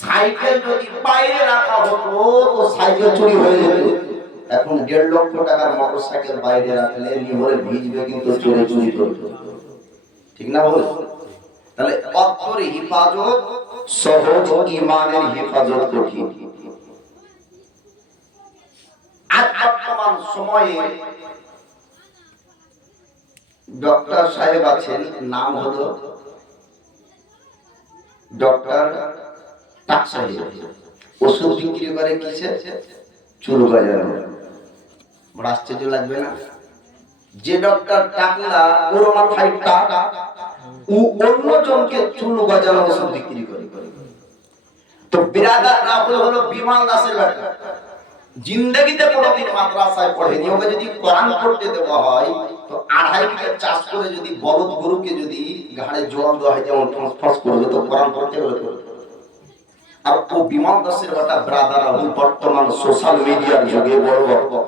Cycle যদি বাইরে রাখা হতো তো সাইকেল চুরি হয়ে যেত। এখন 1.5 লক্ষ টাকার মোটরসাইকেল বাইরে রাখলে নিহরে ভিজবে কিন্তু চোরে চুরি করবে, ঠিক না বলে? তাহলে অর্থের হিফাজত সহজ, ঈমানের হিফাজত কঠিন। আজ বর্তমান সময়ে ডক্টর সাহেব আছেন, নাম হলো ডক্টর টাক সাহেব। ওষুধ বিক্রি করে কিসে? চুল গজানো। বড় আশ্চর্য লাগবে না? যে ডক্টর টাকলা, ওর মাথায় টাক, ও অন্য জনকে চুল গজানো ওষুধ বিক্রি করে। তো বিরাদার রাহুল হলো বিমান দাসের বেটা, জিন্দেগিতে কোনোদিন মাদ্রাসায় পড়েনি। ওকে যদি কোরআন পড়তে দেওয়া হয় তো 2.5 বিঘা চাষ করে যদি বলদ গরুকে যদি ঘাড়ে জল দেওয়া হয় যেমন ফস করবে, তো কোরআন পড়তে গেলে আর ও বিমান দাসের বেটা ব্রাদার রাহুল বর্তমান সোশ্যাল মিডিয়ার যুগে বড় বড়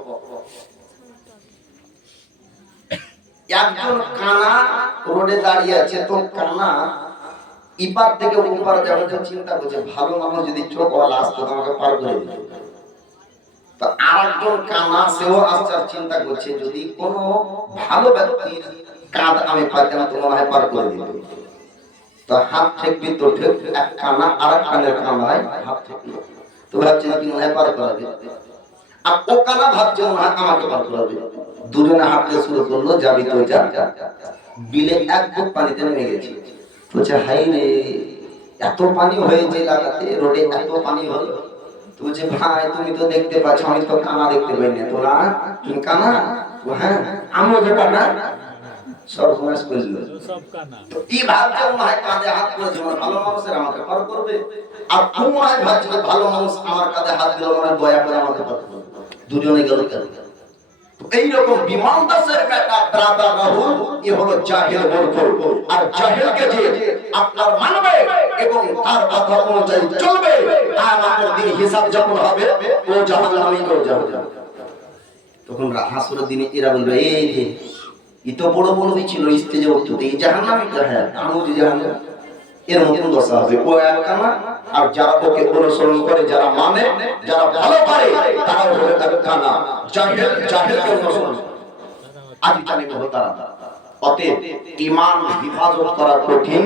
একজন কানা রোডে দাঁড়িয়ে আছে। তো কানা ইপার থেকে ওপার যাওয়ার জন্য চিন্তা করছে, ভালো মানুষ যদি চোখওয়ালা আসতো আমাকে পার করে দিত। তো আরেকজন কানা সেও আসার চিন্তা করছে, যদি কোনো ভালো ব্যক্তির কাঁধ আমি পাইতাম তো মনে হয় পার করে দিত। তো হাত ঠেকবি তো ঠেক, এক কানা আর এক কানের কানায় হাত ঠেকলো। তো ভাবছে কি মনে হয় পার করাবে, আর ও কানা ভাবছে মনে হয় আমাকে পার করাবে। দুজনে হাঁটতে শুরু করলো, যাবি তো যা। বিলে এক বুক পানিতে নেমে গেছে। বলছে হাই রে, এত পানি হয়েছে লাগাতে, রোডে এত পানি হলো। তো বলছে ভাই তুমি তো দেখতে পাচ্ছ, আমি তো কানা দেখতে পাই না। তোরা তুমি কানা? হ্যাঁ আমিও যে কানা। সর্বনাশ করলো। তো এই ভাবছে মনে হয় কাঁধে হাত করেছে, ভালো মানুষের আমাকে পার করবে। আর ও মনে হয় ভাবছে ভালো মানুষ আমার কাঁধে হাত দিল, মনে হয় দয়া করে আমাকে পার করবে। দুজনে গেল কেন? এইরকম বিমান দাসের বেটা ব্রাদার রাহুল, এ হলো জাহিল মূর্খ। আর জাহিলকে যে আপনার মানবে এবং তার কথা অনুযায়ী চলবে, আমাদের দিন হিসাব যখন হবে ও জাহান্নামী কেউ যাবে। তখন হাসরের দিনে এরা বলবে এই যে ই তো বড় বড় ছিল স্টেজে উঠতো, এই জাহান্নামী তো, হ্যাঁ আমি যে জাহান্নামী। এর মতন দশা হবে। ও এক কানা, আর যারা ওকে অনুসরণ করে, যারা মানে, যারা ভালো পারে, তারাও হলো এক কানা। জাহিল জাহিলকে অনুসরণ আদি জানি বহু তারা। অতএব ঈমান হিফাজত করা কঠিন,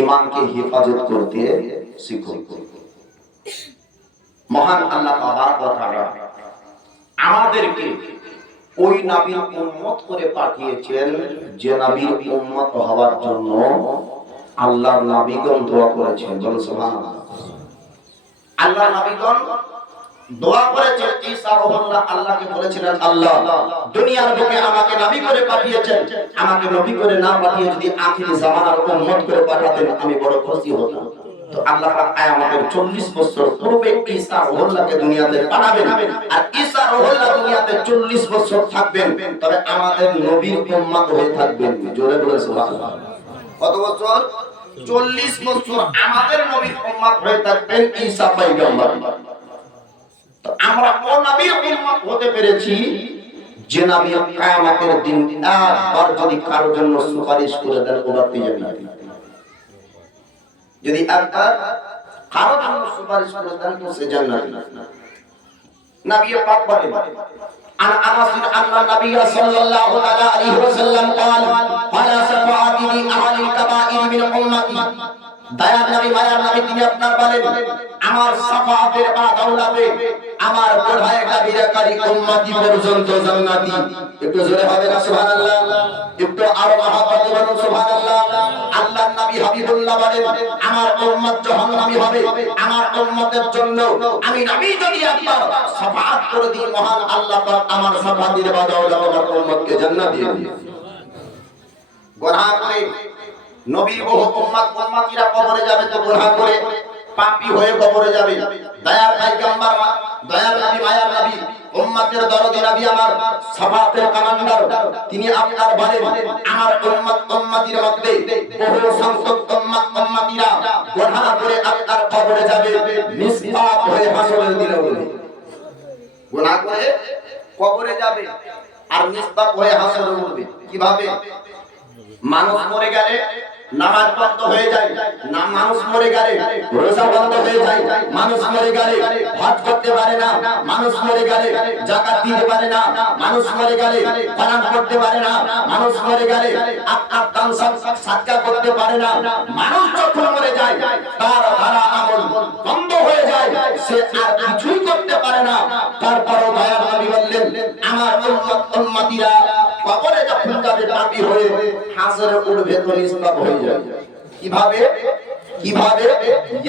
ঈমানকে হিফাজত করতে শিখো। মহান আল্লাহ তাবারক ওয়া তাআলা আমাদেরকে ওই নবীর উম্মত করে পাঠিয়েছেন যে নবীর উম্মত হওয়ার জন্য আল্লাহর নবীগণ দোয়া করেছেন। বলুন সুবহানাল্লাহ। আল্লাহর নবীগণ দোয়া করেছেন। ঈসা রাহুল্লাহ আল্লাহকে বলেছিলেন, আল্লাহ দুনিয়ার বুকে আমাকে নবী করে পাঠিয়েছেন, আমাকে নবী করে না পাঠিয়ে যদি আখিরি জামানার উম্মত করে পাঠাতেন আমি বড় খুশি হতাম। তো আল্লাহ পাক কিয়ামতের 40 বছর পূর্বে ঈসা রাহুল্লাহকে দুনিয়াতে পাঠাবেন, আর ঈসা রাহুল্লাহ দুনিয়াতে 40 বছর থাকবেন, তবে আমাদের নবীর উম্মত হয়ে থাকবেন। জোরে বলে সুবহানাল্লাহ। কত বছর? 40 বছর আমাদের নবীর উম্মত হয়ে থাকবেন ঈসা পয়গম্বর। তো আমরা কোন নবীর উম্মত হতে পেরেছি? যে নবী কিয়ামতের দিন একবার যদি কারোর জন্য সুপারিশ করে দেন ওরা পেয়ে যাবে। যদি একবার কারোর জন্য সুপারিশ করে দেন তো সে জান্নাতি। নবী পাক বলেন عن انس ان النبي صلى الله عليه وسلم قال فلا شفاعة لأهل الكبائر من امتي। দয়ার নবী মায়ার নবী তিনি আপনার বলেন আমার শাফাআতের বা দৌলতে আমার গোড়ায় কাবিরাকারী উম্মতি পর্যন্ত জান্নাতি। একটু জোরে হবে না সুবহানাল্লাহ? একটু আরো মহব্বতে বলুন সুবহানাল্লাহ। আল্লাহর নবী হাবিবুল্লাহ বলেন আমার উম্মত জাহান্নামী হবে, আমার উম্মতের জন্য আমি নবী যদি একবার শাফাআত করে দিই, মহান আল্লাহ পাক আমার শাফাআতের বা দৌলতে আমার উম্মতকে জান্নাত দিয়ে দিবেন। গোনা করে নবীর বহু উম্মতিরা কবরে যাবে, তো গুনাহ করে পাপী হয়ে কবরে যাবে। দয়ার পয়গম্বর, দয়ার নবী, মায়ার নবী, উম্মতের দরদি নবী, আমার শাফাআতের কমান্ডার, তিনি আপনার বলেন আমার উম্মতির মধ্যে বহু সংখ্যক উম্মতিরা গুনাহ করে আপনার কবরে যাবে, নিষ্পাপ হয়ে হাসরের দিনে বলে গুনাহ করে কবরে যাবে আর নিষ্পাপ হয়ে হাসরে উঠবে। কিভাবে? মানুষ মরে গেলে নামাজ বন্ধ হয়ে যায়, না মানুষ মরে গেলে রোজা বন্ধ হয়ে যায়, মানুষ মরে গেলে হজ করতে পারে না, মানুষ মরে গেলে যাকাত দিতে পারে না, মানুষ মরে গেলে কোরআন পড়তে পারে না, মানুষ মরে গেলে আপনার দান সাদকা করতে পারে না। মানুষ যখন মরে যায় তার ধারা আমল বন্ধ হয়ে যায়, সে আর কিছুই করতে পারে না। তারপরও দয়ার নবী বললেন, আমার উম্মতিরা কবরে যখন যাবে পাপী হয়ে হাসরে উঠবে তো নিষ্পাপ হয়ে যাবে। কিভাবে কিভাবে?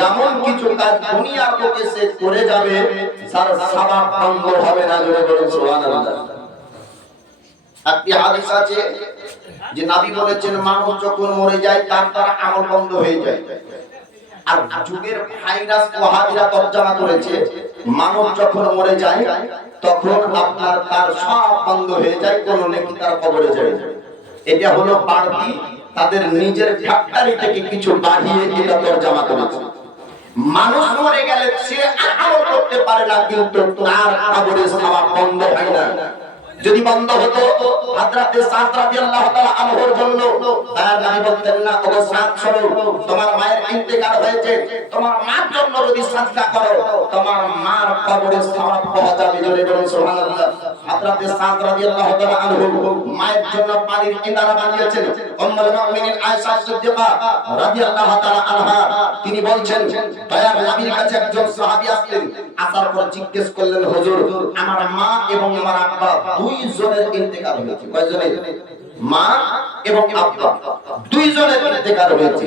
এমন কিছু কাজ দুনিয়ার লোকে সে করে যাবে যার সওয়াব বন্ধ হবে না। জোরে বলুন সুবহানাল্লাহ। একটি হাদিস আছে যে নবী বলেছেন, মানুষ যখন মরে যায় তার আমল বন্ধ হয়ে যায়। আর যুগের ভাইরাস ওয়াহাবিরা তরজমা করেছে, মানুষ যখন মরে যায় তখন আপনার তার সব বন্ধ হয়ে যায়, কোন নেকি তার কবরে যায়। এটা হলো বাড়তি তাদের নিজের ফ্যাক্টরি থেকে কিছু বাড়িয়ে এটা তরজমা করেছে। মানুষ মরে গেলে সে আমল করতে পারে না, কিন্তু তার কবরে সওয়াব বন্ধ হয় না। যদি বন্ধ হতো হযরতে সাদ রাদিয়াল্লাহু তাআলা আনহুর জন্য তার নবী বলতেন না, ওগো সাদ শোনো, তোমার মায়ের ইন্তেকাল হয়েছে, তোমার মার জন্য যদি সাদকা করো তোমার মার কবরে সওয়াব পাওয়া যাবে। জোরে বলুন সুবহানাল্লাহ। হযরতে সাদ রাদিয়াল্লাহু তাআলা আনহু মায়ের জন্য পানির ইনারা বানিয়েছেন। উম্মুল মুমিনিন আয়েশা সিদ্দিকা রাদিয়াল্লাহু তাআলা আনহা তিনি বলছেন, দয়ার নবীর কাছে একজন সাহাবী আসলেন, আসার পর জিজ্ঞেস করলেন, হুজুর আমার মা এবং আমার আব্বা দুই জনের ইন্তেকাল হয়েছে। কয়জনের? মা এবং আব্বা দুই জনের ইন্তেকাল হয়েছে।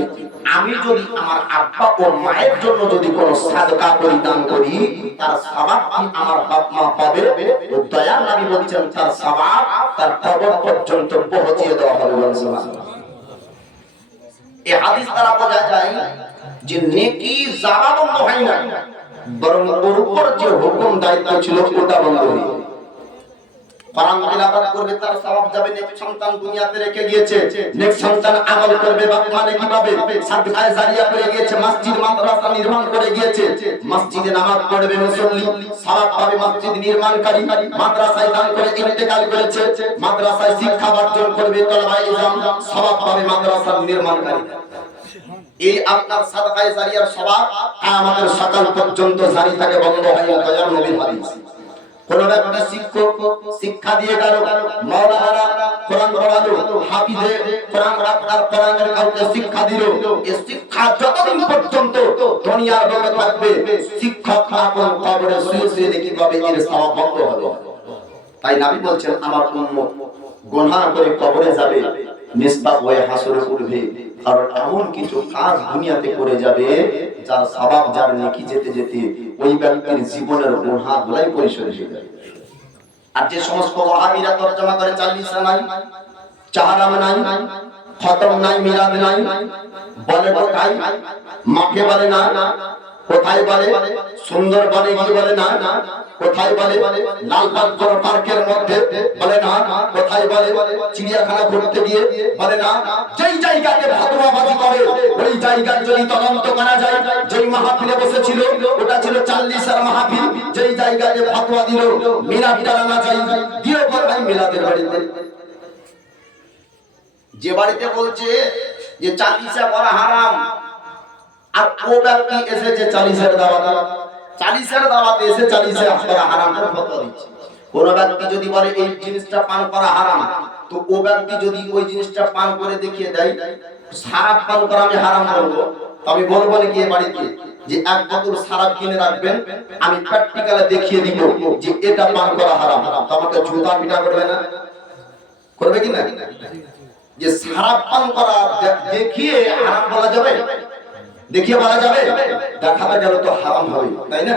আমি যদি আমার আব্বা ও মায়ের জন্য যদি কোনো সাদকা পরিদান করি তার সওয়াব কি আমার বাপ মা পাবে? দয়ার নবী বলেছেন, তার সওয়াব তার কবর পর্যন্ত পৌঁছিয়ে দেওয়া হবে। সুবহানাল্লাহ। এই হাদিস দ্বারা বোঝা যায় যে নেকি যারা বন্ধ হয় না, বরং ওর উপর যে হুকুম দায়িত্ব ছিল ওটা বন্ধ হয়। কোরআন তেলাওয়াত করবে তার সওয়াব যাবে। নেক সন্তান দুনিয়াতে রেখে গিয়েছে, নেক সন্তান আমল করবে, বাপ মানে কিভাবে সাদকায়ে জারিয়া করে গিয়েছে, মসজিদ মাদ্রাসা নির্মাণ করে গিয়েছে, মসজিদে নামাজ পড়বে মুসল্লি সওয়াব পাবে, মসজিদ নির্মাণকারী মাদ্রাসায় দান করে ইন্তেকাল করেছে, মাদ্রাসায় শিক্ষা অর্জন করবে তলবায়ে ইলম, সওয়াব পাবে মাদ্রাসার নির্মাণকারী। এই আপনার সাদকায়ে জারিয়ার সওয়াব কিয়ামতের সকাল পর্যন্ত জারি থাকে, বন্ধ হয় না। দয়ার নবীর হাদিস। কোন ব্যক্তি শিক্ষক শিক্ষা দিয়ে গেল, মাওলানা কোরআন পড়ালো, হাফিজে কোরআন আপনার কোরআনের কাউকে শিক্ষা দিল, এই শিক্ষা যতদিন পর্যন্ত দুনিয়ার বুকে থাকবে শিক্ষক আপন কবরে শুয়ে শুয়ে দেখি পাবে এর সওয়াব বন্ধ হবে। তাই নবী বলছেন, আমার উম্মত গুনাহ করে কবরে যাবে, নিষ্পাপ হয়ে হাসরে উঠবে, কারণ এমন কিছু কাজ দুনিয়াতে করে যাবে যার সওয়াব যার নেকি যেতে যেতে ওই ব্যক্তির জীবনের গুনাহগুলাই পরিশোধ হয়ে যাবে। আর যে সমস্ত ওয়াহাবিরা তরজমা করে 40 নাই, চাহারাম নাই, খতম নাই, মিলাদ নাই, বলে কোথায় মাকে বলে না, কোথায় বলে সুন্দর বনে গিয়ে বলে না, কোথায় বলে লালবাগ পার্কের মধ্যে বলে না, কোথায় বলে চিড়িয়াখানা ঘুরতে গিয়ে বলে না। যেই জায়গাতে ফতোয়াবাজি করে ওই জায়গায় যদি তদন্ত করা যায়, যেই মাহফিলে বসেছিল ওটা ছিল 40 মাহফিল, যেই জায়গাতে ফতোয়া দিল মিলাদ চালানো যায়, দিও কোথায় মিলাদের বাড়িতে, যে বাড়িতে বলছে যে 40 করা হারাম, আর ও ব্যক্তি এসেছে 40 দাওয়াতে, 40 দাওয়াতে এসে 40 করা হারাম করে ফতোয়া দিচ্ছে। কোন ব্যক্তি যদি বলে এই জিনিসটা পান করা হারাম, তো ও ব্যক্তি যদি ওই জিনিসটা পান করে দেখিয়ে দেয় শরাব পান করা আমি হারাম বলবো, তো আমি বলবো নাকি এই বাড়িতে যে এক বোতল শরাব কিনে রাখবেন, আমি প্র্যাকটিক্যালে দেখিয়ে দিব যে এটা পান করা হারাম, তো আমাকে জুতা পিটা করবে না? করবে কি না? যে শরাব পান করা দেখিয়ে হারাম বলা যাবে? দেখিয়ে বলা যাবে? দেখাতে গেল তো হারাম হবে, তাই না?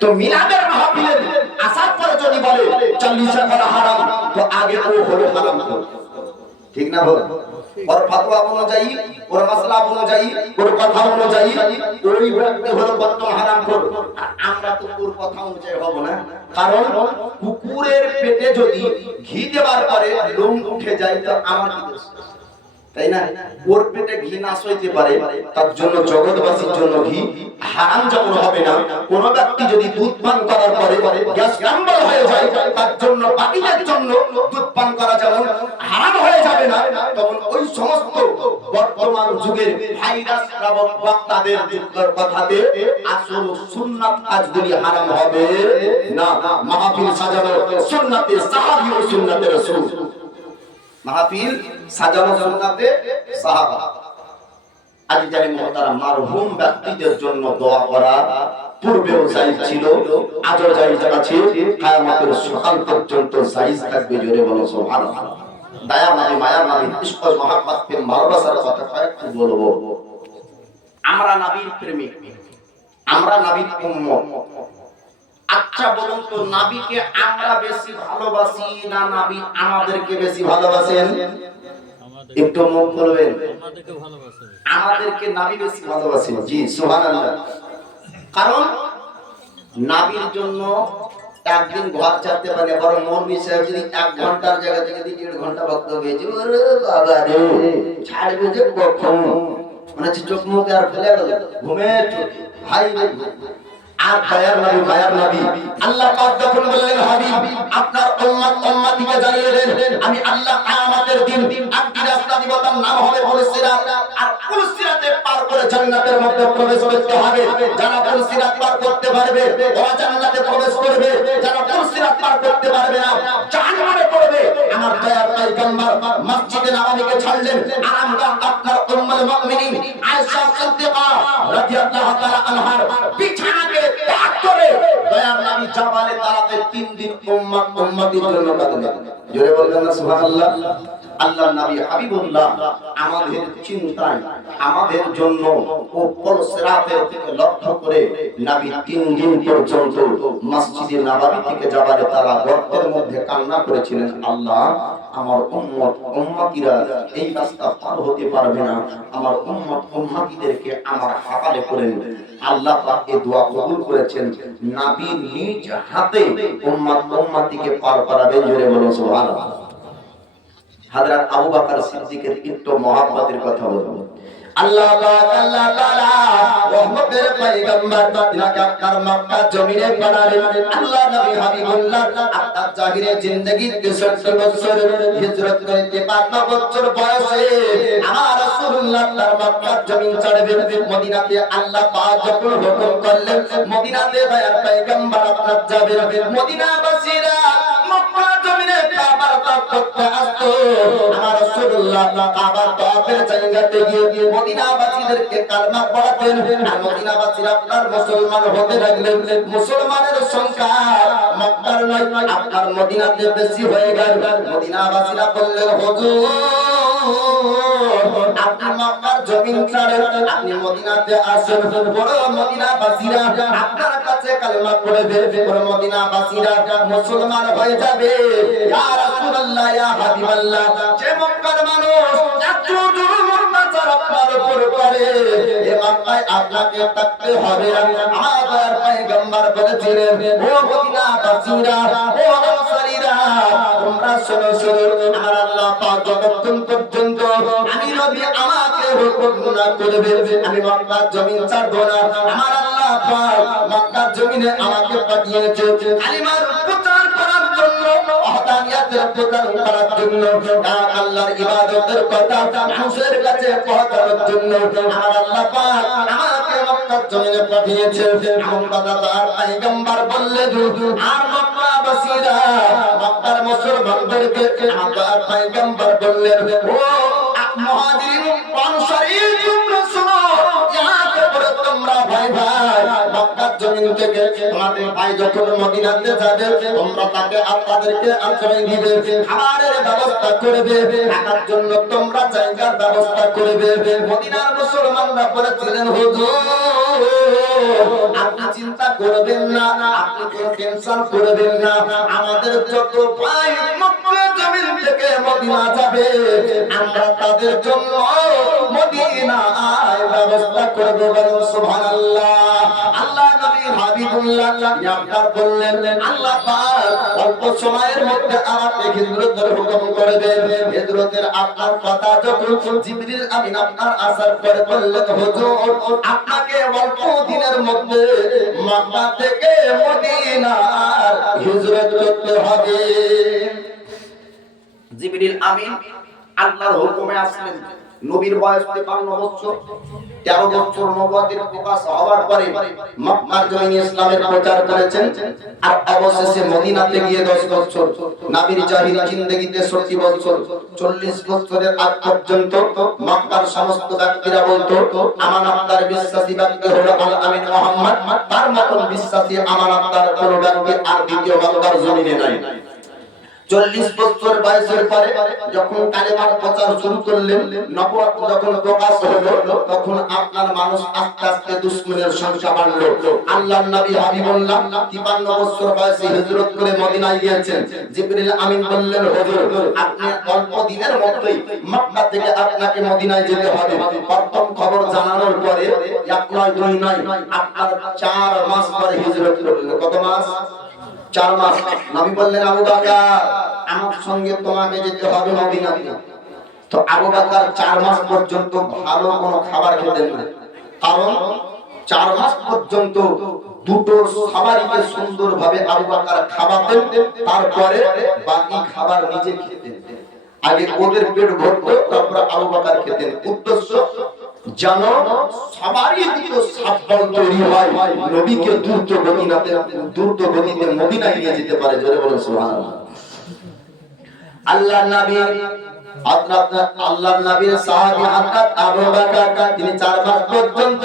তো মিলাদের মাহফিলের আসার পরে যদি বলে 40 করা হারাম, তো আগে ও হলো হারাম খোর, ঠিক না? বল ওর ফতোয়া অনুযায়ী, ওর মাসলা অনুযায়ী, ওর কথা অনুযায়ী ওই ব্যক্তি হলো বর্তমান হারাম খোর। আর আমরা তো ওর কথা অনুযায়ী হব না, কারণ কুকুরের পেটে যদি ঘি দেওয়ার পরে লোম উঠে যায় তো আমার কি দোষ? তাই না? ওর পেটে ঘি না সইতে পারে, তার জন্য জগৎবাসীর জন্য ঘি হারাম যেমন হবে না, কোন ব্যক্তি যদি দুধ পান করার পরে গ্যাস অম্বল হয়ে যায়, তার জন্য বাকিদের জন্য দুধ পান করা যেমন হারাম হয়ে যাবে না, তখন ওই সমস্ত বর্তমান যুগের ভাইরাস নামক বক্তাদের কথাতে আসল সুন্নাত কাজগুলি হারাম হবে না। মাহফিল সাজানো সুন্নাতে সাহাবী ও সুন্নাতে রাসূল, মাহফিল সাজানো সুন্নাতে সাহাবা। আজ জানি মুহতারাম, মারহুম ব্যক্তিদের জন্য দোয়া করা পূর্বেও জায়েজ ছিল, আজও জায়েজ আছে, কিয়ামতের সকাল পর্যন্ত জায়েজ থাকবে। জোরে বলো সুবহানাল্লাহ। দয়া নবী, মায়া নবী, ইশক ও মহব্বত প্রেম ভালোবাসার কথা কয়েকটু বলবো। আমরা নবীর প্রেমিক, আমরা নবীর উম্মত। আচ্ছা বলুন তো, নবীকে আমরা বেশি ভালোবাসি না নবী আমাদেরকে বেশি ভালোবাসেন? একটু মুখ খুলবেন। আমাদেরকে নবী বেশি ভালোবাসেন। জি সুবহানাল্লাহ। কারণ নবীর জন্য একদিন ঘর ছাড়তে পারে, বরং মৌলভী সাহেব যদি 1 ঘন্টার জায়গা থেকে 1.5 ঘন্টা বক্তব্য দিয়েছে, ওরে বাবা রে, ছাড়বে যে কখন, মানে চোখ মুখ আর ফেলে গেল ঘুমে ভাই রে। আর দয়ার নবী, মায়ার নবী, আল্লাহ পাক যখন বললেন হাবিব আপনার উম্মত উম্মতিকে জানিয়ে দেন আমি আল্লাহ কিয়ামতের দিন একটি রাস্তা দিব, তার নাম হবে পুলসিরাত। আর পুলসিরাতে পার করে জান্নাতের মধ্যে প্রবেশ করতে হবে। যারা পুলসিরাত পার করতে পারবে ওরা জান্নাতে প্রবেশ করবে, যারা পুলসিরাত পার করতে পারবে না জাহান্নামে পড়বে। আমার দয়ার পয়গম্বর মসজিদে নববীকে ছাড়লেন, আরামগাহ আপনার উম্মুল মুমিনিন আয়েশা সিদ্দিকা রাদিয়াল্লাহু তাআলা আনহার বিছানাকে ত্যাগ করে দয়ার নবী জাবালে তারাতে 3 দিন উম্মত উম্মতির জন্য কাঁদলেন। জোরে বলবেন না সুবহানাল্লাহ। আল্লাহর নবী হাবিবুল্লাহ আমাদের চিন্তায়, আমাদের জন্য ও পুলসিরাতের থেকে লক্ষ্য করে নবী 3 দিন পর্যন্ত মসজিদে নববী থেকে জাবালে তারা গর্তের মধ্যে কান্না করেছিলেন, আল্লাহ আমার উম্মত উম্মতিরা এই রাস্তা পার হতে পারবে না, আমার উম্মত উম্মতিদেরকে আমার হাওয়ালে করেন। আল্লাহ পাক এই দোয়া কবুল করেছেন, নবী নিজ হাতে উম্মত উম্মতিকে পার করাবেন। জোরে বলো সুবহানাল্লাহ। হযরত আবু বকর সিদ্দিকের একটু মহব্বতের কথা বলবো। আল্লাহ পাক আল্লাহ তাআলা রহমতের পয়গম্বর তিনাকে আপনার মক্কা জমিনে পাঠালেন। আল্লাহ নবী হাবিবুল্লাহ আপনার জাহিরে জিন্দেগিতে 70 বছর হিজরত করতে 5 বছর বয়সে আমার রাসূলুল্লাহ তার মক্কা জমিন ছাড়বেন। মদিনাতে আল্লাহ পাক যখন হুকুম করলেন মদিনাতে দয়ার পয়গম্বর আপনার যাবেন, মদিনাবাসীরা মক্কা জমিনে কাবার তাওয়াফ করতে আসতো। আমার রাসূলুল্লাহ কাবার তাওয়াফের জায়গাতে গিয়ে মদিনাবাসীদেরকে কালেমা পড়াতেন, আর মদিনাবাসীরা আপনার মুসলমান হতে লাগলেন। মুসলমানের সংখ্যা মক্কার নয় আপনার মদিনাতে বেশি হয়ে গেল। মদিনাবাসীরা বললেন, হুজুর আপনি মক্কার জমিন ছাড়েন, আপনি মদিনাতে আসেন, বড় মদিনাবাসীরা আপনার কাছে কালেমা পড়বে, বড় মদিনাবাসীরা মুসলমান হয়ে যাবে। ইয়া রাসূলুল্লাহ, ইয়া হাবিবাল্লাহ, যে মক্কার মানুষ এত জুলুম অত্যাচার আপনার উপর করে, এই মক্কায় আপনাকে থাকতে হবে। আমার পয়গম্বর বলেছিলেন, ও মদিনাবাসীরা, ও আনসারীরা, তোমরা শোনো শোনো, আমার আল্লাহ পাক যতক্ষণ পর্যন্ত আমি নবী আমাকে হুকুম না করবে আমি মক্কার জমিন ছাড়ব না। আমার আল্লাহ পাক মক্কার জমিনে আমাকে পাঠিয়েছে কালিমার প্রচার করার জন্য, ওহদানিয়াতের প্রচার করার জন্য, আল্লাহর ইবাদতের কথা মানুষের কাছে পৌঁছানোর জন্য আমার আল্লাহ পাক আমাকে মক্কার জমিনে পাঠিয়েছে। এমন কথা তার পয়গম্বর বললেন, আর মক্কাবাসীরা মক্কার মুসলমানদেরকে আমার পয়গম্বর বললেন, ও মুহাজিরিন আনসারী তোমরা শুনো, ইয়াকে পড়ে তোমরা ভাই ভাই মক্কার জমিন থেকে তোমাদের ভাই যখন মদিনাতে যাবে তোমরা তাকে আপনাদেরকে আশ্রয় দিবে, খাবারের ব্যবস্থা করবে, থাকার জন্য তোমরা জায়গার ব্যবস্থা করবে। মদিনার মুসলমানরা বলেছিলেন, হুজুর আপনি চিন্তা করবেন না, আপনি কোনো টেনশন করবেন না, আমাদের যত ভাই মক্কা জমিন থেকে মদিনা যাবে আমরা তাদের জন্য মদিনায় ব্যবস্থা করব। বলুন সুবহানাল্লাহ। আল্লাহ নবী হাবিব হাবিবুল্লাহ আপনার বললেন আল্লাহ পাক অল্প সময়ের মধ্যে আমাকে হিজরতের হুকুম করে দেন। হিজরতের আপনার কথা যখন জিবরিল আমিন আপনার আসার পরে বললেন হুজুর আপনাকে অল্প দিনের মধ্যে মক্কা থেকে মদিনার হিজরত করতে হবে। জিবরিল আমিন আল্লাহর হুকুমে আসলেন। নবীর বয়স 53 বছর। 13 বছর নবুয়তের প্রকাশ হওয়ার পরে মক্কার জমিনে ইসলামের প্রচার করেছেন। আর অবশেষে মদিনাতে গিয়ে 10 বছর, নবীর জাহিলি জিন্দেগিতে 60 বছর। 40 বছরের আগ পর্যন্ত মক্কার সমস্ত ব্যক্তিরা বলতো আমানতদার বিশ্বাসী ব্যক্তি হলো আল আমিন মুহাম্মদ, তার মতন বিশ্বাসী আমানতদার কোনো ব্যক্তি আর দ্বিতীয় মক্কার জমিনে নাই। 40 বছর বয়সের পরে যখন কালেমার প্রচার শুরু করলেন, নবুয়ত যখন প্রকাশ হলো, তখন আপনার মানুষ আস্তে আস্তে দুশমনের সংখ্যা বাড়লো। আল্লাহর নবী হাবিবুল্লাহ 53 বছর বয়সে হিজরত করে মদিনায় গিয়েছেন। জিবরিল আমিন বললেন হুজুর আপনি অল্প দিনের মধ্যেই মক্কা থেকে আপনাকে মদিনায় যেতে হবে। প্রথম খবর জানানোর পরে এক নয় দুই নয় আপনার 4 মাস পরে হিজরত করলেন। কত মাস? 4 মাস। নবী বললেন আবু বকর আমার সঙ্গে তোমাকে যেতে হবে মদিনাতে। তো আবু বকর 4 মাস পর্যন্ত ভালো কোনো খাবার খেতেন না, কারণ 4 মাস পর্যন্ত দুটো সওয়ারিকে সুন্দরভাবে আবু বকর খাওয়াতেন, তারপরে বাকি খাবার নিজে খেতেন। আগে ওদের পেট ভরতো, তারপর আবু বকর খেতেন। উদ্দেশ্য যেন সবারই দিকে সাফল্য তৈরি হয়, নবীকে দ্রুত গতিতে মদিনায় নিয়ে যেতে পারে। জোরে বলুন সুবহানাল্লাহ। আল্লাহর নবী আল্লাহর নবীর সাহাবী হযরত আবু বকর তিনি 4 মাস পর্যন্ত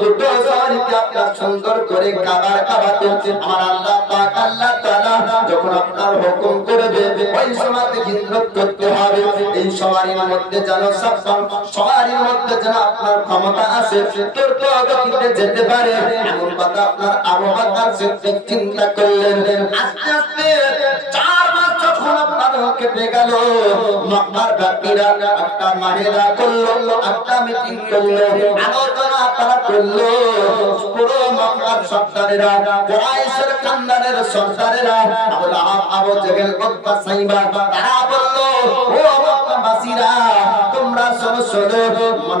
দুটো সওয়ারিকে আপনার সুন্দর করে খাবার খাওয়াতেন। আমার আল্লাহ পাক আল্লাহ তাআলা যখন আপনার হুকুম করবে ওই সময়তে হিজরত করতে হবে। এই সওয়ারির মধ্যে যেন সওয়ারির মধ্যে যেন আপনার ক্ষমতা আসে, দ্রুত গতিতে যেতে পারে, এমন কথা আপনার আবু বকর সিদ্দিক চিন্তা করলেন। আস্তে আস্তে 4 মাস যখন আপনার কেটে গেল, মক্কার ব্যক্তিরা একটা মাহেরা করলো, একটা মিটিং করলো, আলোচনা তারা করলো। পুরো মক্কার সর্দারেরা, কুরাইশের খানদানের সর্দারেরা, আবু লাহাব, আবু জেহেল, উতবা, সাইবা, তারা বললো ও মক্কাবাসীরা তোমরা শোনো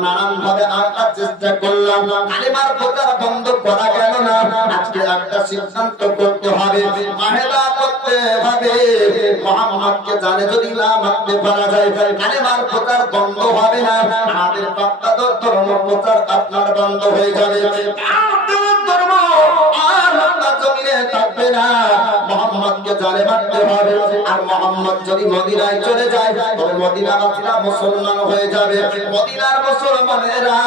নানান ভাবে আমরা চেষ্টা করলাম, কালিমার প্রচার বন্ধ করা গেল না। আজকে একটা সিদ্ধান্ত করতে হবে, মাহেরা করতে হবে। মুহাম্মদকে জানে যদি না মানতে পারা যায়, কালিমার প্রচার বন্ধ হবে না, আমাদের বাপদাদার ধর্ম প্রচার আপনার বন্ধ হয়ে যাবে। ধর্ম আর মক্কা জমিনে থাকবে না। মুহাম্মদকে জানে মানতে হবে। আর মুহাম্মদ যদি মদিনায় চলে যায়, তবে মদিনাবাসীরা মুসলমান হয়ে যাবে। মদিনার মুসলমানেরা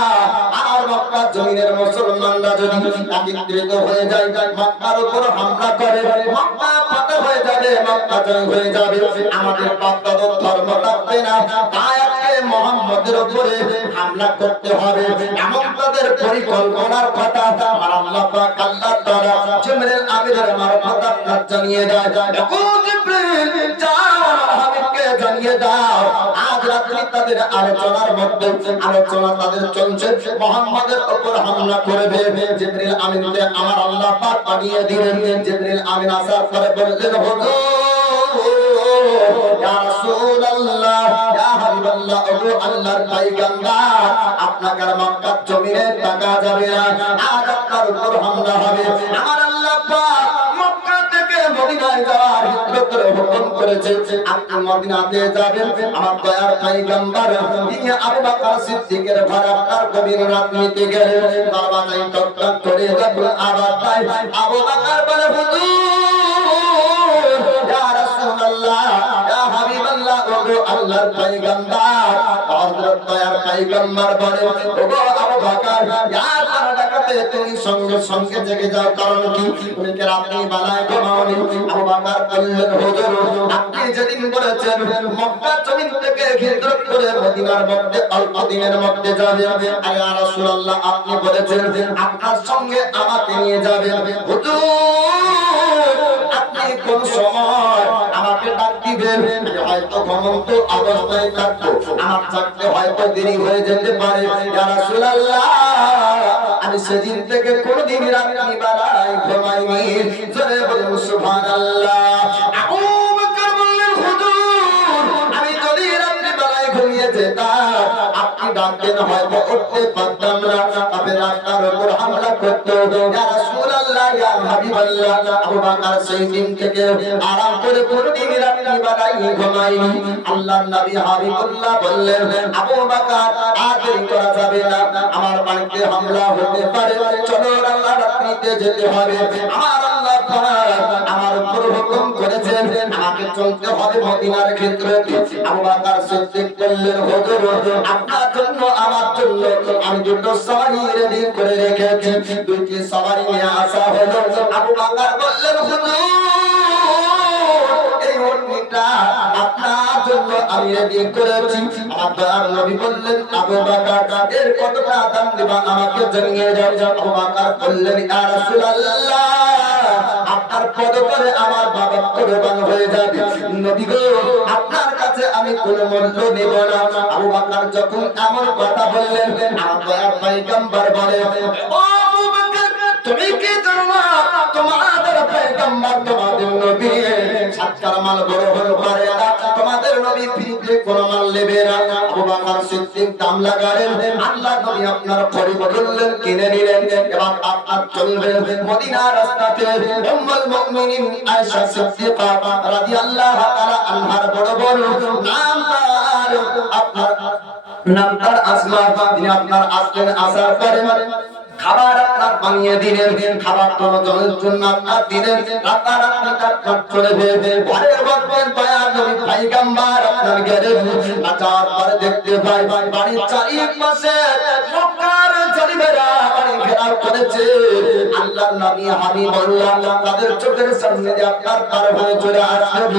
আর মক্কা জমিনের মুসলমানরা যদি একত্রিত হয়ে যায়, মক্কার উপর হামলা করে, মক্কা ফাতহ হয়ে যাবে, মক্কা জয় হয়ে যাবে, আমাদের বাপদাদার ধর্ম থাকবে না। তাই আজকে মুহাম্মদের উপরে হামলা করতে হবে, এমন তাদের পরিকল্পনার কথা আমার আল্লাহ পাক আল্লাহ তাআলা জিবরিল আমিনের মারফত আপনার জানিয়ে দেয়। ও জিবরিল যাও হাবিবকে জানিয়ে দাও আজ রাত্রি তাদের আলোচনা তাদের চলছে, মুহাম্মাদের উপর হামলা করবে। জিবরিল আমিনকে আমার আল্লাহ পাক পাঠিয়ে দিলেন। জিবরিল আমিন আসার পরে বললেন হুজুর ইয়া রাসূলুল্লাহ, ইয়া হাবিবাল্লাহ, ও আল্লাহর পয়গম্বর আপনাকে মক্কার জমিনে থাকা যাবে না, আজ আপনার উপর হামলা হবে। আমার আল্লাহ পাক মক্কা থেকে মদিনায় যাওয়ার হিজরতের হুকুম করেছে। আপনি মদিনাতে যাবেন, আমার দয়ার পয়গম্বর তিনি আবু বকর সিদ্দিকের ঘরে আপনার গভীর রাত নিতে গেলেন। দরজায় টক টক করে যখন আওয়াজ পায়, আবু বকর বলে হুজুর ইয়া রাসূলুল্লাহ, ইয়া হাবিবাল্লাহ, ও আল্লাহর পয়গম্বর হযরত দয়ার পয়গম্বর বলে ওগো আবু বকর ইয়া ডাকাতে তুমি সঙ্গে সঙ্গে জেগে যাও, কারণ কি তুমি কি রাতে বেলায় ঘুমাওনি? আবু বকর বললেন হুজুর আপনি যেদিন বলেছেন মক্কা জমিন থেকে হিজরত করে মদিনার মধ্যে অল্প দিনের মধ্যে যাবেন, ইয়া রাসূলুল্লাহ আপনি বলেছেন আপনার সঙ্গে আমাকে নিয়ে যাবেন। হুজুর আপনি কোন সময় আমাকে ডাক দিবেন, হয়তো ঘুমন্ত অবস্থায় থাকবো, আমার থাকতে হয়তো দেরি হয়ে যেতে পারে। ইয়া রাসূলুল্লাহ আমি সেদিন থেকে কোনদিন রাত্রি বেলায় ঘুমাইনি। জোরে বলুন সুবহানাল্লাহ। আবু বকর বললেন, হুজুর আমি যদি রাত্রি বেলায় ঘুমিয়ে যেতাম আপনি ডাকতেন হয়তো উঠতে পারতাম না, তবে আপনার উপর হামলা করতো। ইয়া রাসূলুল্লাহ, ইয়া হাবিবাল্লাহ। আবু বকর সেই দিন থেকে আরাম করে কোনদিন রাত্রি বেলায় ঘুমাইনি। আল্লাহর নবী হাবিবুল্লাহ বললেন, আবু বকর আর দেরি করা যাবে না, আমার বাড়িতে হামলা হতে পারে, চলো রাত্রিতে যেতে হবে। আমার আল্লাহ আমার উপর হুকুম করেছেন আমাকে চলতে হবে মদিনার ক্ষেত্রে। আবু বকর সিদ্দিক বললেন, হুজুর আপনার জন্য আমার জন্য আমি দুটো সওয়ারি রেডি করে রেখেছি, দুইটি সওয়ারি নিয়ে আসা হলো। আবু বকর বললেন, হুজুর এই উটটা আপনার জন্য আমি রেডি করেছি। আমার নবী বললেন, আবু বকর এর কতটা দাম দিবা আমাকে জানিয়ে দাও। আবু বকর বললেন, ইয়া রাসূলুল্লাহ আপনার পদতলে আমার বাবা কুরবান হয়ে যাবে, নবী গো আপনার কাছে আমি কোনো মূল্য নেব না। আবু বকর যখন এমন কথা বললেন, আমার পয়গম্বর বলেন, ও আবু বকর তুমি কি জানো না তোমাদের পয়গম্বর তোমাদের নবী সাতকার মাল বড় বড় পারে না, তোমাদের নবী ফ্রিতে কোনো মাল নেবে না। আবু বকর সিদ্দিক দাম লাগালেন, আল্লাহ নবী আপনার পরিবর্তন কিনে নিলেন এবং আপনার চলবেন মদিনার রাস্তাতে। উম্মুল মুমিনিন আয়েশা সিদ্দিকা রাদিয়াল্লাহু তাআলা আনহার বড় বড় নাম তার আপনার নাম তার আসমা, তিনি আপনার আসলেন, আসার পরে খাবার আপনার বানিয়ে দিলেন, খাবার জনের জন্য আপনার দিলেন, রাতারাতি আপনার চলে যাবে। ঘরের মধ্যে দয়া নবী পয়গম্বর আপনার গেলেন, নাচার পরে দেখতে পাই বাড়ির চারিপাশে মক্কার জলিমেরা বাড়ি ঘেরাও করেছে। আল্লাহর নবী হাবিবুল্লাহ তাদের চোখের সামনে দিয়ে আপনার পার হয়ে চলে আসলেন।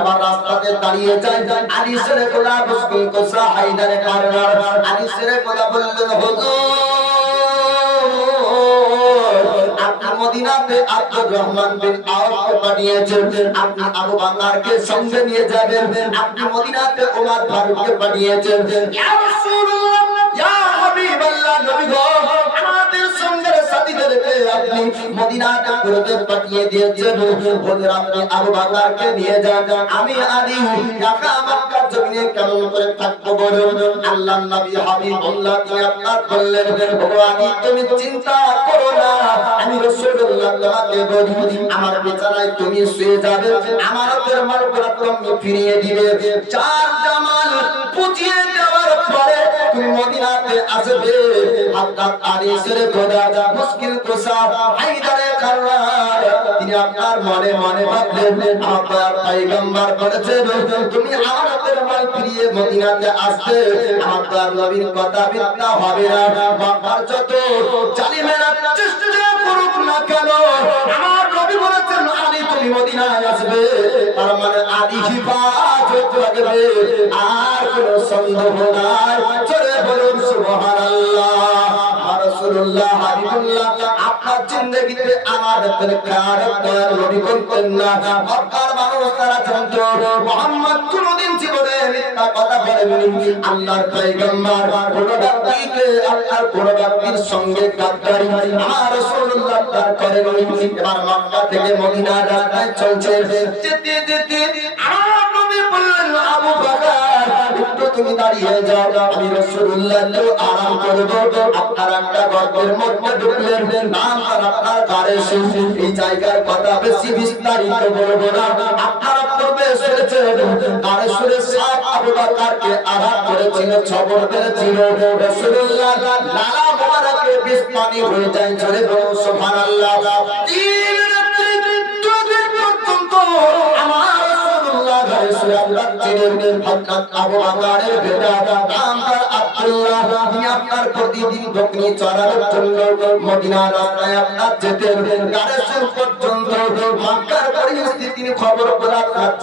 এবার রাস্তাতে দাঁড়িয়ে যায় আলী শেরে খোদা মুসকিন কোসা হায়দারে কারনার। আলী শেরে খোদা বললেন, হুজুর আপনি মদিনাতে আব্দুর রহমান বিন আওফকে পাঠিয়েছেন, আপনি আবু বকরকে সঙ্গে নিয়ে যাবেন, আপনি মদিনাতে ওমর ফারুককে পাঠিয়েছেন। ইয়া রাসূলুল্লাহ, ইয়া হাবিবাল্লাহ, নবী গো আমাদের সঙ্গের সাথীদেরকে আপনি মদিনাতে পূর্বে পাঠিয়ে দিয়েছেন, হুজুর আপনি আবু বকরকে নিয়ে যান, আমি আলী একা মক্কার জমিনে কেমন করে থাকবো বলুন। আল্লাহর নবী হাবিবুল্লাহ তিনি আপনার বললেন, ও আলী তুমি চিন্তা করো না, আমি রাসূলুল্লাহ তোমাকে বলি আমার বিছানায় তুমি শুয়ে যাবে, আমানতের মাল তুমি ফিরিয়ে দিবে, চার জামাল পুজিয়ে দেওয়ার পরে তুমি মদিনাতে আসবে। হযরত আলী শেরে খোদা মুশকিল কোসা হায়দারে কাররার তিনি আপনার মনে মনে ভাবলেন, আমার পয়গম্বর বলেছেন তুমি আমানতের মাল ফিরিয়ে মদিনাতে আসবে, আমার নবীর কথা মিথ্যা হবে না। মক্কার যত জালিমেরা চেষ্টা করুক না কেন আমার নবী বলেছেন আলী তুমি মদিনায় আসবে, তার মানে আলী হিফাজত রাখবে, আর কোনো সন্দেহ নাই। জোরে বলুন সুবহানাল্লাহ। রাসূলুল্লাহ হাবিবুল্লাহ আপনার জিন্দেগিতে আমাদের কারার নবী বলতেন না। মক্কার মানুষ তারা জানতো মুহাম্মদ কোনদিন জীবনে মিথ্যা কথা বলেননি। আল্লাহর পয়গম্বর কোন ব্যক্তিকে আল্লাহর কোন ব্যক্তির সঙ্গে গাদ্দারি আমার রাসূলুল্লাহ তার করেননি। এবার মক্কা থেকে মদিনার রাস্তায় চলছে, যেতে যেতে আমার নবী বললেন, আবু বকর একটু তুমি দাঁড়িয়ে যাও, আমি রাসূলুল্লাহ তো আরাম করব। আপনার একটা গর্তের মধ্যে ঢুকলেন, নাম আপনার গারেসু, এই জায়গার কথা বেশি বিস্তারিত বলবো না, আপনারা পূর্বে শুনেছেন গারেসুরে সাপ আবু বকরকে আঘাত করেছিল, ছবল মেরেছিল, রাসূলুল্লাহ লালা মোবারকে বিষ পানি হয়ে যায়। জোরে বলুন সুবহানাল্লাহ। তিন রাত্রি দুদিন পর্যন্ত আমার রাসূলুল্লাহ গারেসুরে আঘাত ছিলেন। হযরত আবু বকরের বেটা নাম তার আব্দুল্লাহ, তিনি আপনার প্রতিদিন বকরি চড়ানোর জন্য মদিনার রাস্তায় আপনার যেতেন। গারেসুর পর্যন্ত মক্কার পরিস্থিতি খবর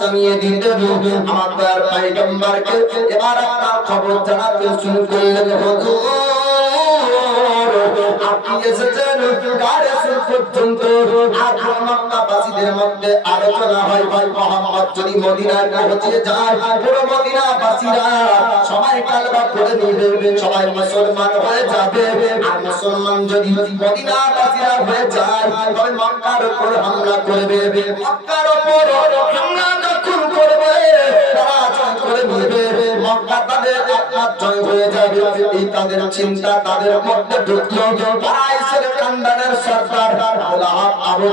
জানিয়ে দিতেন আমার দয়ার পয়গম্বরকে। এবার আপনার খবর জানাতে শুরু করলেন, হুজুর আপনি এসেছেন কার রাসূল পর্যন্ত আর মক্কাবাসীদের মধ্যে আলোচনা হয় ভাই মুহাম্মদ যদি মদিনায় পৌঁছে যায় পুরো মদিনাবাসীরা সবাই কালেমা পড়ে নেবে সবাই মুসলমান হয়ে যাবে আর মুসলমান যদি মদিনাবাসীরা হয়ে যায় তবে মক্কার উপর হামলা করবে মক্কার উপর হামলা যখন করবে তারা জয় করে নেবে মক্কা তাদের আপনার জয় হয়ে যাবে এই তাদের চিন্তা তাদের মধ্যে ঢুকলো তারা ইসের কান্দানের সরদার আবু